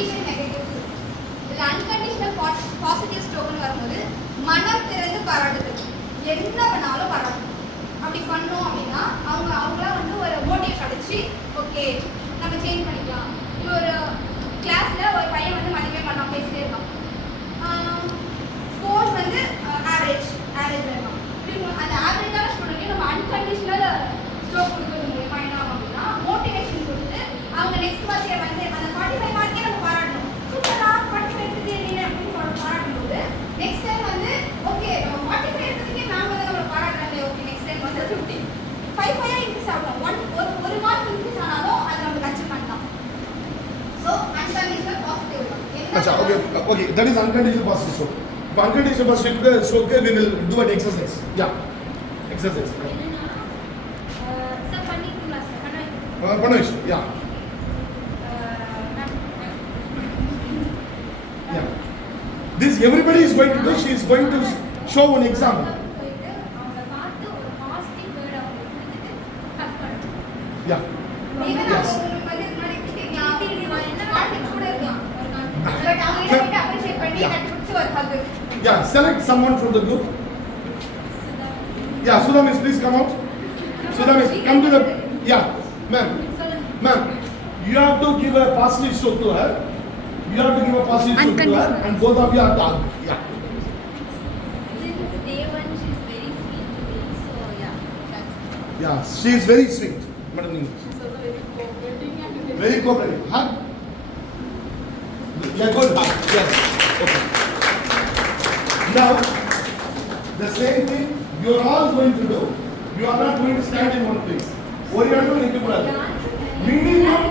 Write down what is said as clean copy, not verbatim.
Conditional negative stroke. The unconditional positive stroke வரும்போது மனம் திறந்து பாராட்டுது. என்ன பண்ணாலும் பாராட்டணும். அப்படி பண்ணோம் அப்படின்னா அவங்கள வந்து ஒரு மோட்டிவேட் கிடைச்சி ஓகே நம்ம சேஞ்ச் பண்ணிக்கலாம். இப்போ ஒரு கிளாஸ்ல ஒரு பையன் வந்து மதிக்கவே மாட்டான், பேசிட்டே இருக்கான். ஸ்கோர்ஸ் வந்து ஆவரேஜ் வேணும். அந்த ஆவரேஜான ஸ்டூடெண்ட்டையும் நம்ம அன்கண்டிஷனல் ஸ்ட்ரோக் கொடுக்கறது மூலமா என்ன ஆகும் அப்படின்னா மோட்டிவேஷன் கொடுத்து அவங்க நெக்ஸ்ட் மார்க்கே வந்து அந்த 45 மார்க்கே நம்ம பாராட்டணும். சூப்பரா 45 எடுத்துட்டு நீங்க அப்படின்னு பாராட்டும்போது நெக்ஸ்ட் டைம் வந்து ஓகே நம்ம 45 எடுத்ததுக்கே நாம வந்து நம்ம பாராட்டுறாங்க. ஓகே நெக்ஸ்ட் டைம் வந்து 50 5 இன்க்ரீஸ் ஆகும். ஒரு மார்க் இன்க்ரீஸ் ஆனாலும் அதை நம்ம அச்சீவ் பண்ணலாம். ஸோ அன்கண்டிஷனல் பாசிட்டிவ் தான். अच्छा okay that is unconditional positive stroke. For unconditional positive stroke we will do an exercise. Yeah, exercise. Sir பண்ணிக்கலாம் sir. Panash, yeah. Yeah. This everybody is going to do. She is going to show an example. Yeah. Yes. Yeah, select someone from the group. Yeah, Sudha miss, please come out. Sudha miss, come to the. Yeah, ma'am, you have to give a positive stroke to her. You have to give a positive stroke to her, and both of you have to hug. Yeah. Since day one, she's very sweet to me. So yeah, Yeah, she is very sweet. Madam, she's also very cooperating. very cooperative. Hug. Yeah, good hug. Yes. Okay. Now, the same thing you are all going to do. You are not going to stand in one place. What you are doing? Minimum